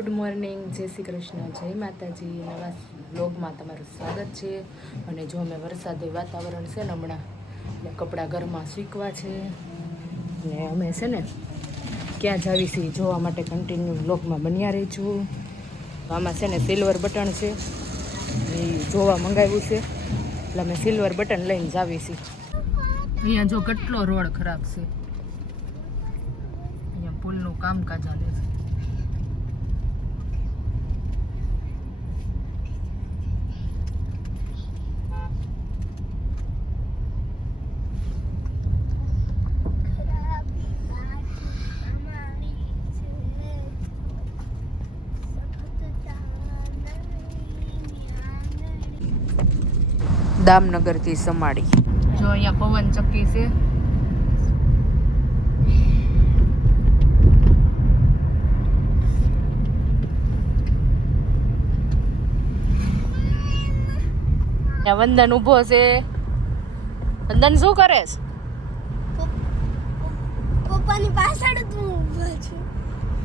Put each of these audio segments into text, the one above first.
Good morning જય શ્રી કૃષ્ણ, જય માતાજી. નવા બ્લોગમાં તમારું સ્વાગત છે. અને જો અમે વરસાદી વાતાવરણ છે ને હમણાં એટલે કપડાં ઘરમાં સૂકવા છે, ને અમે છે ને ક્યાં જાવી છીએ જોવા માટે કન્ટિન્યુ બ્લોગમાં બન્યા રહી છું આમાં છે ને સિલ્વર બટન છે. એ જોવા મંગાવ્યું છે. એટલે અમે સિલ્વર બટન લઈને જાવી છીએ. અહીંયા જો કેટલો રોડ ખરાબ છે. અહીંયા પુલનું કામકાજ ચાલે છે. દામનગરથી સમાડી જો અહીંયા પવન ચક્કી છે. ત્યાં વંદન ઊભો છે. વંદન શું કરે છે? પપ્પાની પાછળ જ હું ઊભો છું.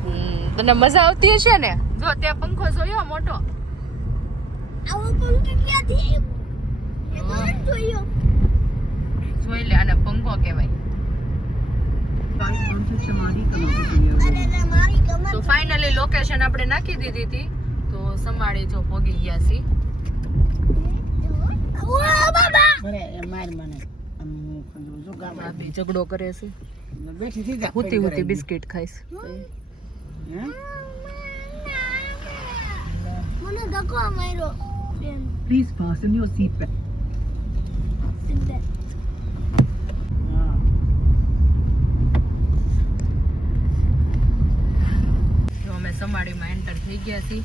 હમ, તને મજા આવતી હશે ને? જો ત્યાં પંખો જોયો મોટો. આવો પંખો ક્યાંથી આવ્યો એ તો નથી જોયો જોઈ લે આને પંખો કહેવાય. તો ફાઇનલી લોકેશન આપણે નાખી દીધી હતી. તો સમાડી જો પોગી ગયા છી ઝઘડો કરે છે. હુતી હુતી બિસ્કિટ ખાઈશ. હે? મને ધક્કો માર્યો Please fasten your seatbelt. Siddharth. હા જો અમે સમાડીમાં એન્ટર થઈ ગયા છીએ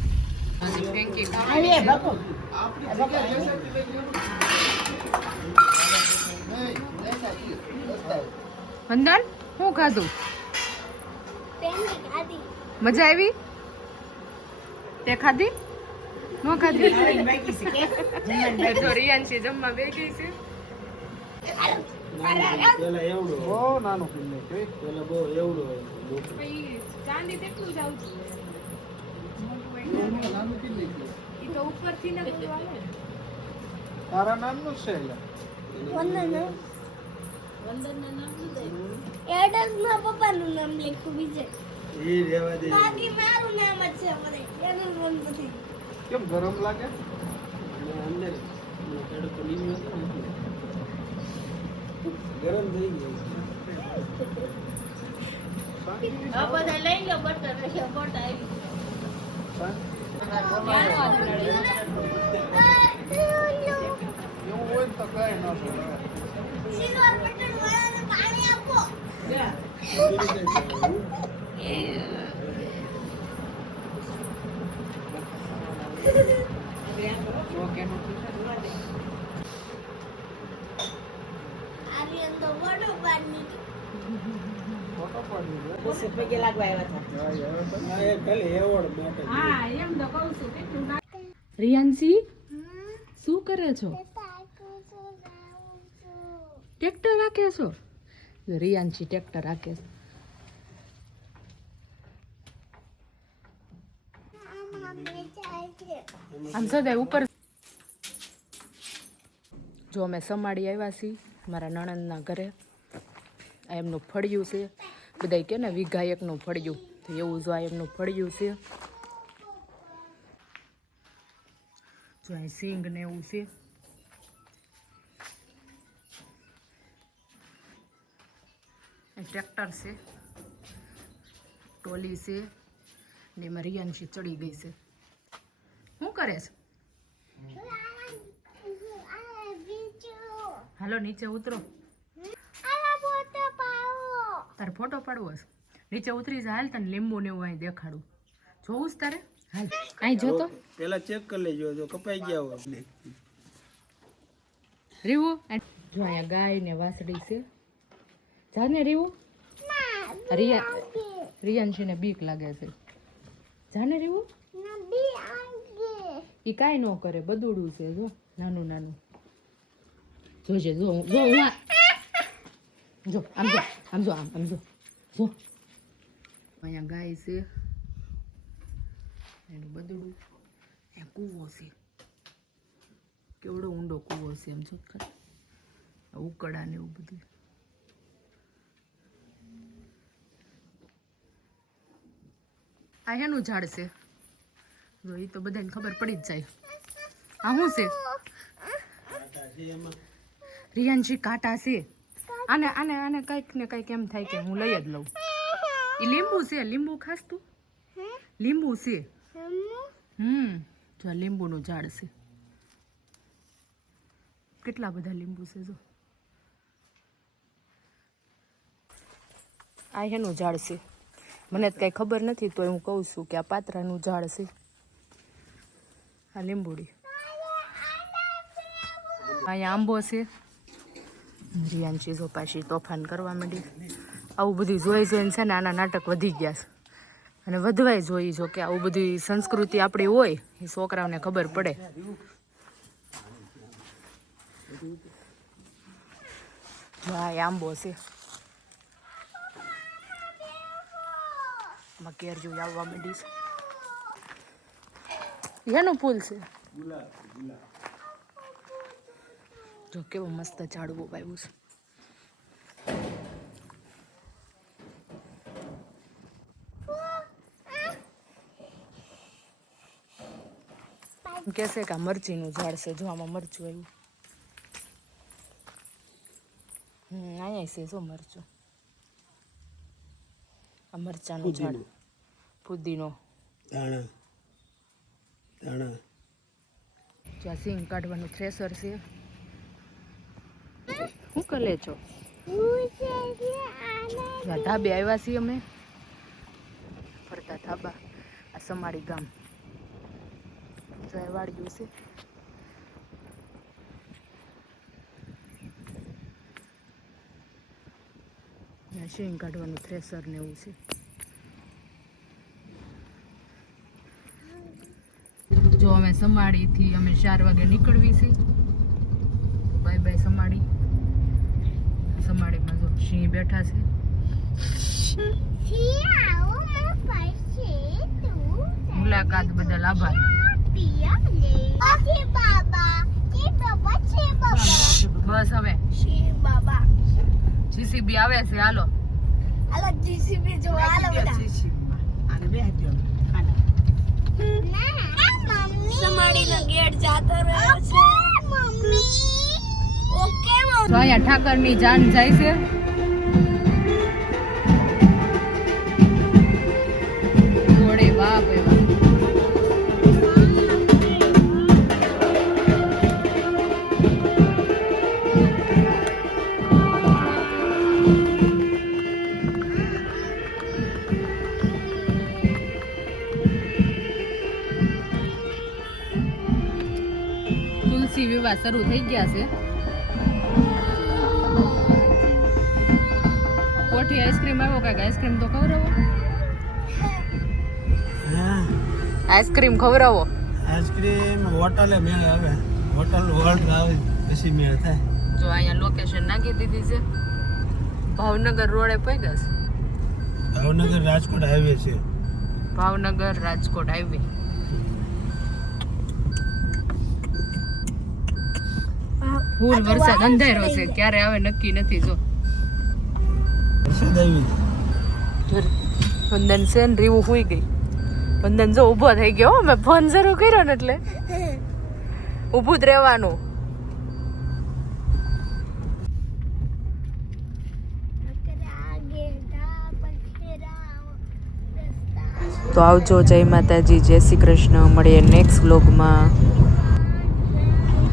વંદન શું ખાધું? મજા આવી? તે ખાધી? નો ખાધી? છે તો રિયાન્સી જમવા બે ગઈ છે નાનું છે ચાંદી કેટલું જાવ ઈ ને આવે તારા નામ લખ્યું બીજે. એ રેવા દે. બાકી મારું નામ જ છે મને એનું નામ નથી. કેમ ગરમ લાગે? અંદર ગરમ થઈ ગયું. એવું હોય તો કઈ ના પડે સિલ્વર બટન વાળાને પાણી ફોટો પાડી પગે લાગવા આવ્યા હતા એવોર્ડ માટે રિયાન્સી શું કરે છો? ટ્રેક્ટર રાખે છો? રિયાન્સી ટ્રેક્ટર રાખે છે. આમ સદાય ઉપર જો અમે સમાડી આવ્યા છીએ મારા નણંદના ઘરે. એમનું ફળિયું છે. બધા કે ને વિઘાયકનું ફળિયું. તો એવું જો આ એમનું ફળિયું છે. જો અહીં સિંગ ને એવું છે. ટ્રેક્ટર છે, ટોલી છે, ને એમાં રિયાન્શી ચડી ગઈ છે. શું કરે છે? હાલો, નીચે ઉતરો. તારે ફોટો પાડવો છે. નીચે ઉતરી જાય હાલ તને લીંબુ ને એવું અહીં દેખાડું. જોવું છે તારે? હાલ જો તો. પેલા ચેક કરી લેજો જો કપાઈ ગયા હોય. રીવું જો અહીંયા ગાય ને વાસડી છે. જાને રીવું. રિયા રિયાંશીને બીક લાગે છે. જાને રીવું. ઈ કાંઈ ન કરે બદુડું છે જો નાનું નાનું. જોજે જો જો હું આ- જો આમ જો આમ જો આમ આમ જો. જો. અહીંયા ગાય છે. એનું બદડું એ કૂવો છે. કેવડો ઊંડો કૂવો છે એમ ખરા ઉકળા ને એવું બધું. આ હેનું ઝાડ છે. જો એ તો બધાને ખબર પડી જ જાય. આ શું છે? રિયાનજી કાંટા છે. આને આને આને કંઈક ને કંઈક એમ થાય કે હું લઈ જ લઉં. એ લીંબુ છે લીંબુ ખાસ તું? લીંબુ છે. હમ, જો લીંબુનું ઝાડ છે. કેટલા બધા લીંબુ છે જો. આ એનું ઝાડ છે. મને તો કાંઈ ખબર નથી તો હું કહું છું કે આ પાત્રાનું ઝાડ છે. આ લીંબુડી. અહીંયા આંબો છે. રિયાન ચીજો પાછી તોફાન કરવા માંડી. આવું બધું જોઈ જોઈને છે ને આના નાટક વધી ગયા છે. અને વધવાય જોઈ જો કે આવું બધી સંસ્કૃતિ આપણી હોય, એ છોકરાઓને ખબર પડે. હા આંબો છે. આમાં કેર જોઈ આવવા માંડી છે. એનું ફૂલ છે. જો કેવો મસ્ત ઝાડવું પાયું છે. કે છે કે આ મરચીનું ઝાડ છે જો આમાં મરચું આવ્યું. હમ અહીંયા છે જો મરચું. આ મરચાનું ઝાડ. પુદીનો ધાણા. ધાણા. જો આ સિંગ કાઢવાનું થ્રેસર છે. શું કરે છો? ધાબે આવ્યા છીએ અમે. ફરતા ધાબા. આ સમાડી ગામ. જો વાડિયું છે. શેંગ કાઢવાનું થ્રેસર ને એવું છે. જો અમે સમાડીથી અમે ચાર વાગે નીકળવી છે. બાય બાય સમાડી સમાડીમાં જો સિંહ બેઠા છે. મુલાકાત બદલ આભાર. બસ હવે. જીસીબી આવે છે હાલો. અને બે હાથીઓ ખાના ગેટ જાતો રહ્યો છે. ઓકે તો અહીંયા ઠાકરની જાન જાય છે. શરૂ થઈ ગયા છે. કોઠી આઈસ્ક્રીમ આવ્યો કાંઈક? આઈસ્ક્રીમ તો ખવડાવો. આઈસ્ક્રીમ ખવડાવો. આઈસ્ક્રીમ હોટલે મેળ આવે. હોટલ વર્લ્ડ આવે પછી મેળ થાય. જો અહીંયા લોકેશન નાખી દીધી છે. ભાવનગર રોડે પગ્યા છે. ભાવનગર રાજકોટ હાઈવે છે. ભાવનગર રાજકોટ હાઈવે. ફૂલ વરસાદ અંધારો છે ક્યારે આવે નક્કી નથી જો. વંદન છે ને રીવું હુઈ ગઈ. વંદન જો ઊભો થઈ ગયો હો, મેં ફોન શરૂ કર્યો ને એટલે. ઊભું જ રહેવાનું. તો આવજો જય માતાજી જય શ્રી કૃષ્ણ. મળીએ નેક્સ્ટ વ્લોગમાં